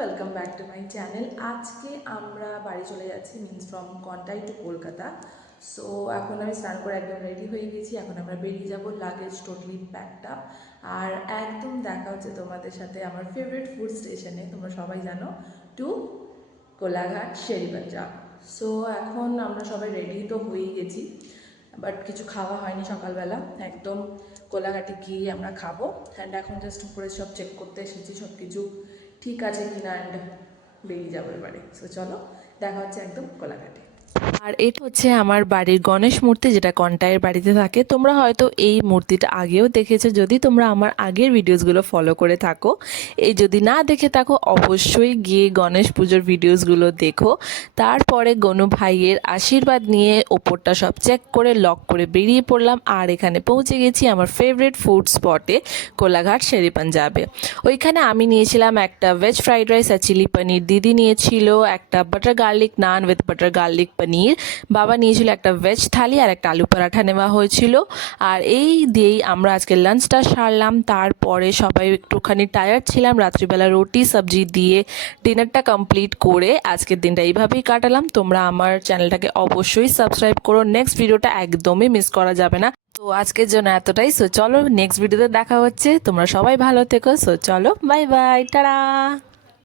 Welcome back to my channel. আজকে আমরা বাড়ি চলে যাচ্ছি, means from Contai to Kolkata. So এখন আমি স্নান করে একদম রেডি হয়ে গেছি। এখন আমরা বেরিয়ে যাব, লাগেজ টোটালি প্যাকড আপ। আর একদম দেখা হচ্ছে তোমাদের সাথে আমার ফেভারিট ফুড স্টেশনে, তোমরা সবাই জানো, টু কোলাঘাট শেরি পাঞ্জাব। সো এখন আমরা সবাই রেডি তো হয়েই গেছি, বাট কিছু খাওয়া হয়নি সকালবেলা। একদম কোলাঘাটে গিয়ে আমরা খাবো। অ্যান্ড এখন জাস্ট উপরে সব চেক করতে এসেছি সব কিছু ঠিক আছে কিনা, অ্যান্ড বেরিয়ে যাবো এবারে। সো চলো, দেখা হচ্ছে একদম কোলাঘাটে। আর এটা হচ্ছে আমার বাড়ির গণেশ মূর্তি, যেটা কন্টাইয়ের বাড়িতে থাকে। তোমরা হয়তো এই মূর্তিটা আগেও দেখেছো যদি তোমরা আমার আগের ভিডিওসগুলো ফলো করে থাকো। এই যদি না দেখে থাকো অবশ্যই গিয়ে গণেশ পুজোর ভিডিওসগুলো দেখো। তারপরে গনু ভাইয়ের আশীর্বাদ নিয়ে ওপরটা সব চেক করে লক করে বেরিয়ে পড়লাম। আর এখানে পৌঁছে গেছি আমার ফেভারিট ফুড স্পটে, কোলাঘাট শেরি পাঞ্জাবে। ওইখানে আমি নিয়েছিলাম একটা ভেজ ফ্রাইড রাইস আর চিলি পনির, দিদি নিয়েছিল একটা butter garlic naan with butter garlic paneer, বাবা নিয়েছিল একটা ভেজ থালি আর একটা আলু পরাঠা নেওয়া হয়েছিল। আর এই দিয়েই আমরা আজকে লাঞ্চটা সারলাম। তারপরে সবাই একটুখানি টায়ার্ড ছিলাম, রাত্রিবেলা রুটি সবজি দিয়ে ডিনারটা কমপ্লিট করে আজকের দিনটা এইভাবেই কাটালাম। তোমরা আমার চ্যানেলটাকে অবশ্যই সাবস্ক্রাইব করো, নেক্সট ভিডিওটা একদমই মিস করা যাবে না। তো আজকের জন্য এতটাই। সো চলো নেক্সট ভিডিওতে দেখা হচ্ছে, তোমরা সবাই ভালো থেকো। সো চলো, বাই বাই, টাটা।